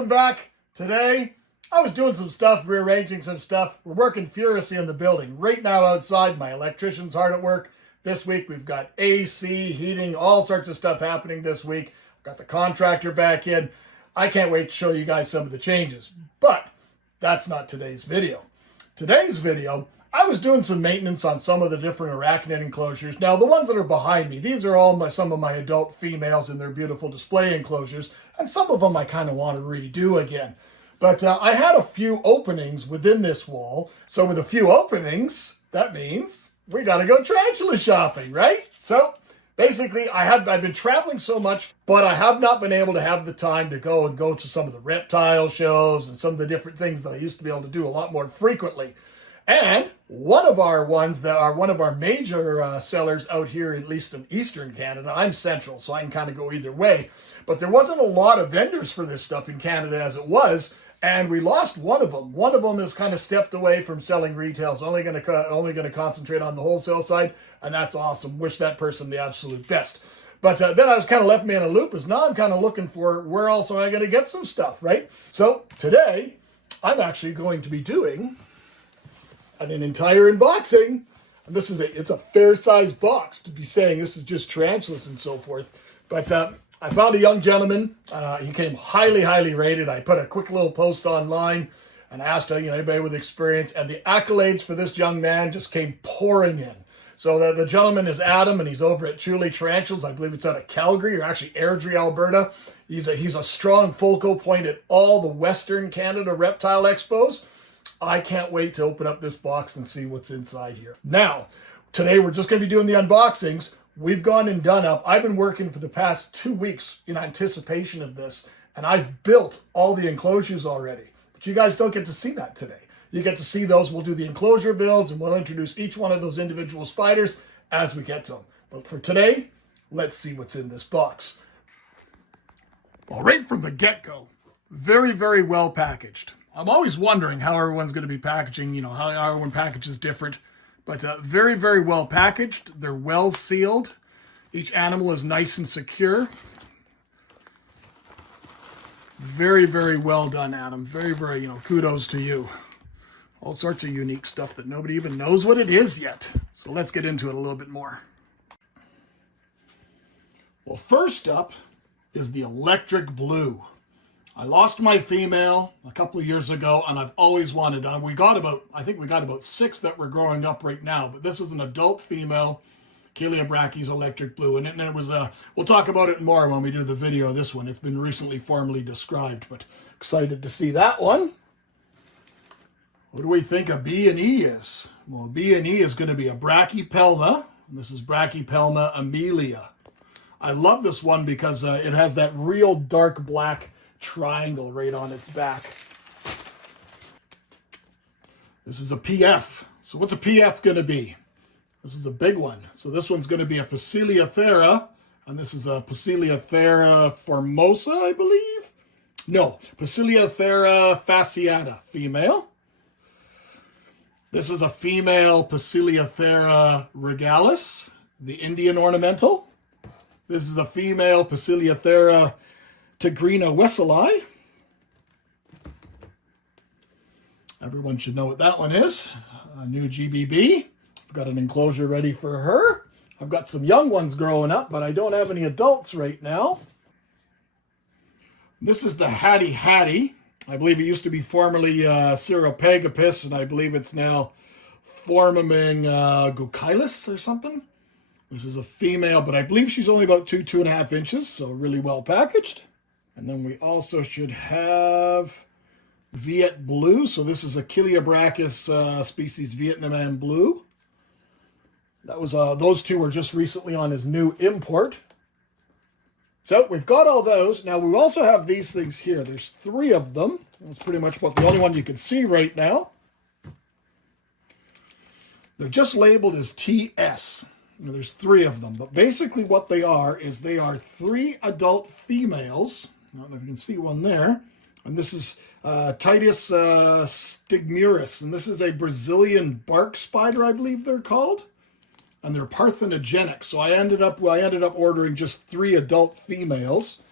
welcome back. Today, I was doing some stuff, rearranging some stuff. We're working furiously in the building. Right now outside, my electrician's hard at work. This week, we've got AC, heating, all sorts of stuff happening this week. Got the contractor back in. I can't wait to show you guys some of the changes. But that's not today's video. Today's video, I was doing some maintenance on some of the different arachnid enclosures. Now, the ones that are behind me, these are all some of my adult females in their beautiful display enclosures, and some of them I kind of want to redo again. But I had a few openings within this wall, so with a few openings, that means we got to go tarantula shopping, right? So basically, I've been traveling so much, but I have not been able to have the time to go to some of the reptile shows and some of the different things that I used to be able to do a lot more frequently. And one of our major sellers out here, at least in Eastern Canada, I'm central, so I can kind of go either way. But there wasn't a lot of vendors for this stuff in Canada as it was, and we lost one of them. One of them has kind of stepped away from selling retail. It's only going to concentrate on the wholesale side, and that's awesome. Wish that person the absolute best. But then I was kind of left me in a loop, as now I'm kind of looking for where else am I going to get some stuff, right? So today, I'm actually going to be doing an entire unboxing. And this is it's a fair-sized box to be saying this is just tarantulas and so forth. But I found a young gentleman. He came highly rated. I put a quick little post online and asked anybody with experience, and the accolades for this young man just came pouring in. So the gentleman is Adam, and he's over at Truly Tarantulas. I believe it's out of Calgary, or actually Airdrie, Alberta. He's a strong focal point at all the Western Canada reptile expos. I can't wait to open up this box and see what's inside here. Now, today we're just going to be doing the unboxings. We've gone and done up. I've been working for the past 2 weeks in anticipation of this, and I've built all the enclosures already. But you guys don't get to see that today. You get to see those. We'll do the enclosure builds, and we'll introduce each one of those individual spiders as we get to them. But for today, let's see what's in this box. Well, right from the get-go, very well packaged. I'm always wondering how everyone's going to be packaging, how everyone packages different. But very well packaged. They're well sealed. Each animal is nice and secure. Very well done, Adam. Very, kudos to you. All sorts of unique stuff that nobody even knows what it is yet. So let's get into it a little bit more. Well, first up is the electric blue. I lost my female a couple of years ago, and I've always wanted. I think we got about 6 that were growing up right now, but this is an adult female, Brachy's electric blue, and it was we'll talk about it more when we do the video of this one. It's been recently formally described, but excited to see that one. What do we think a B&E is? Well, B&E is going to be a Brachypelma, and this is Brachypelma amelia. I love this one because it has that real dark black triangle right on its back. This is a PF. So what's a PF going to be? This is a big one. So this one's going to be a Poecilothera, and this is a Poecilothera formosa, I believe. No, Poecilothera fasciata, female. This is a female Poecilothera regalis, the Indian ornamental. This is a female Poecilothera Tigrina wesseli. Everyone should know what that one is. A new GBB. I've got an enclosure ready for her. I've got some young ones growing up, but I don't have any adults right now. This is the Hattie Hattie. I believe it used to be formerly Ceropagapus, and I believe it's now Formaming Gokylus or something. This is a female, but I believe she's only about 2.5 inches, so really well packaged. And then we also should have Viet Blue. So this is a Achiliobrachus species Vietnam Blue. That was those two were just recently on his new import. So we've got all those. Now we also have these things here. There's 3 of them. That's pretty much about the only one you can see right now. They're just labeled as TS. Now, there's 3 of them, but basically what they are is they are 3 adult females. I don't know if you can see one there. And this is Titus stigmurus, and this is a Brazilian bark spider, I believe they're called. And they're parthenogenic. So I ended up ordering just 3 adult females.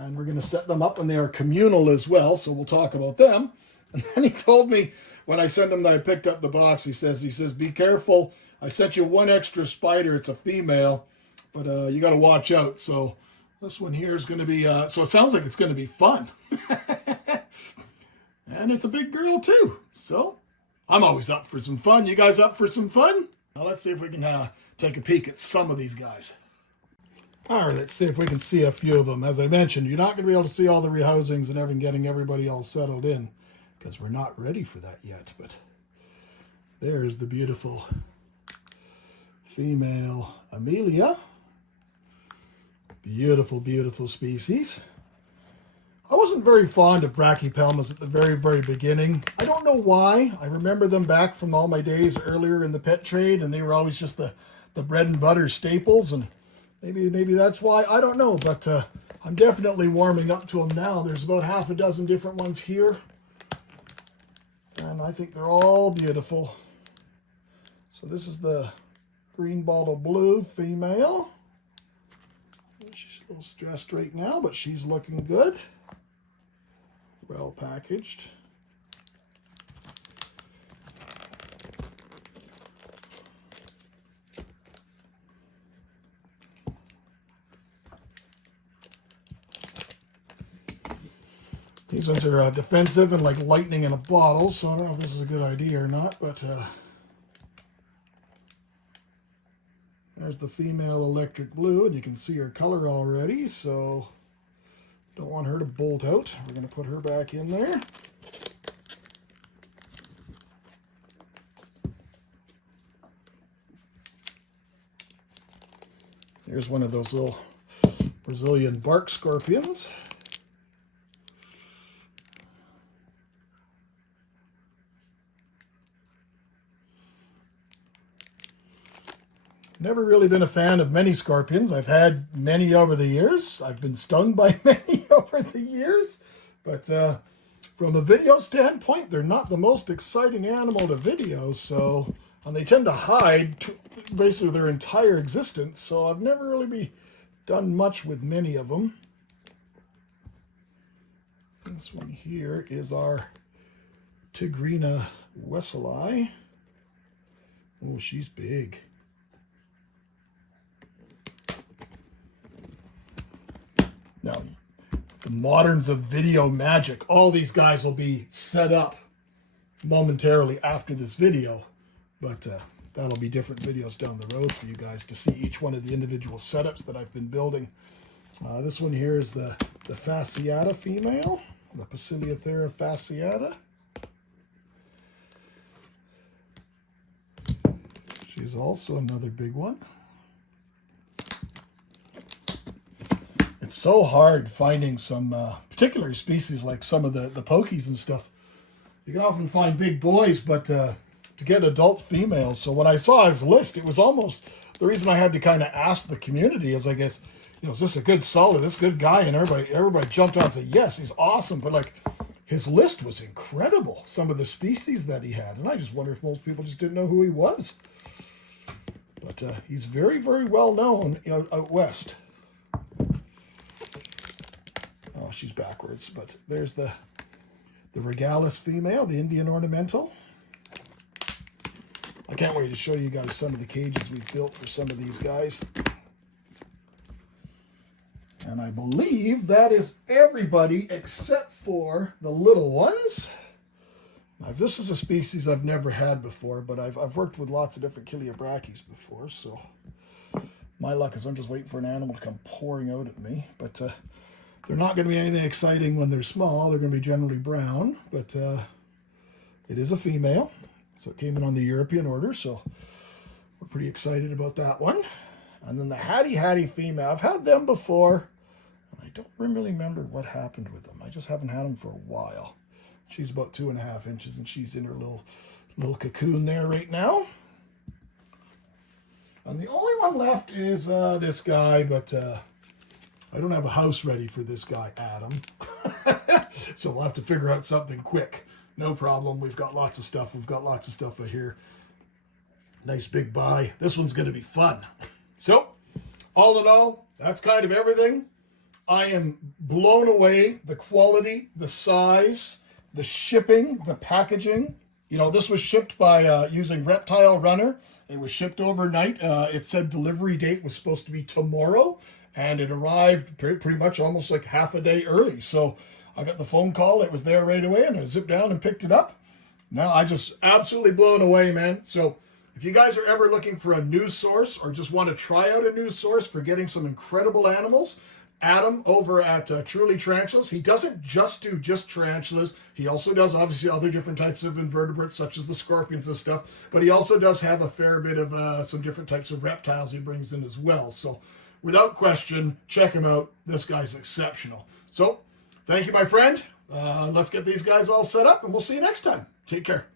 And we're going to set them up, and they are communal as well, so we'll talk about them. And then he told me when I sent him that I picked up the box, he says, be careful. I sent you one extra spider. It's a female, but you got to watch out. So this one here is going to be, so it sounds like it's going to be fun. And it's a big girl too. So I'm always up for some fun. You guys up for some fun? Now let's see if we can take a peek at some of these guys. All right, let's see if we can see a few of them. As I mentioned, you're not going to be able to see all the rehousings and everything, getting everybody all settled in, because we're not ready for that yet. But there's the beautiful female Amelia. Beautiful, beautiful species. I wasn't very fond of brachypelmas at the very, very beginning. I don't know why. I remember them back from all my days earlier in the pet trade, and they were always just the bread and butter staples, and maybe that's why. I don't know, but I'm definitely warming up to them now. There's about half a dozen different ones here, and I think they're all beautiful. So this is the green bottle blue female. She's a little stressed right now, but she's looking good. Well packaged. These ones are defensive and like lightning in a bottle, so I don't know if this is a good idea or not, but there's the female electric blue, and you can see her color already, so don't want her to bolt out. We're going to put her back in there. Here's one of those little Brazilian bark scorpions. Never really been a fan of many scorpions. I've had many over the years. I've been stung by many over the years. But from a video standpoint, they're not the most exciting animal to video. So, and they tend to hide basically their entire existence. So I've never really done much with many of them. This one here is our Tigrina wesseli. Oh, she's big. Now, the moderns of video magic, all these guys will be set up momentarily after this video, but that'll be different videos down the road for you guys to see each one of the individual setups that I've been building. This one here is the fasciata female, the Paciliothera fasciata. She's also another big one. It's so hard finding some particular species like some of the pokies and stuff. You can often find big boys, but to get adult females. So when I saw his list, it was almost the reason I had to kind of ask the community is, I guess, is this a good solid, this good guy? And everybody jumped on and said, yes, he's awesome. But like his list was incredible, some of the species that he had. And I just wonder if most people just didn't know who he was. But he's very, very well known out west. Oh, she's backwards, but there's the Regalis female, the Indian ornamental. I can't wait to show you guys some of the cages we've built for some of these guys. And I believe that is everybody except for the little ones. Now, this is a species I've never had before, but I've worked with lots of different Killiabrachys before, so my luck is I'm just waiting for an animal to come pouring out at me. But they're not going to be anything exciting when they're small. They're going to be generally brown, but it is a female. So it came in on the European order, so we're pretty excited about that one. And then the Hattie female. I've had them before, and I don't really remember what happened with them. I just haven't had them for a while. She's about 2.5 inches, and she's in her little cocoon there right now. And the only one left is this guy, but I don't have a house ready for this guy, Adam. So we'll have to figure out something quick. No problem. We've got lots of stuff. We've got lots of stuff right here. Nice big buy. This one's going to be fun. So, all in all, that's kind of everything. I am blown away. The quality, the size, the shipping, the packaging. You know, this was shipped by using Reptile Runner. It was shipped overnight. It said delivery date was supposed to be tomorrow, and it arrived pretty much almost like half a day early. So I got the phone call. It was there right away, and I zipped down and picked it up. Now I just absolutely blown away, man. So if you guys are ever looking for a news source or just want to try out a news source for getting some incredible animals, Adam over at Truly Tarantulas. He doesn't just do tarantulas. He also does obviously other different types of invertebrates such as the scorpions and stuff. But he also does have a fair bit of some different types of reptiles he brings in as well. So without question, check him out. This guy's exceptional. So thank you, my friend. Let's get these guys all set up and we'll see you next time. Take care.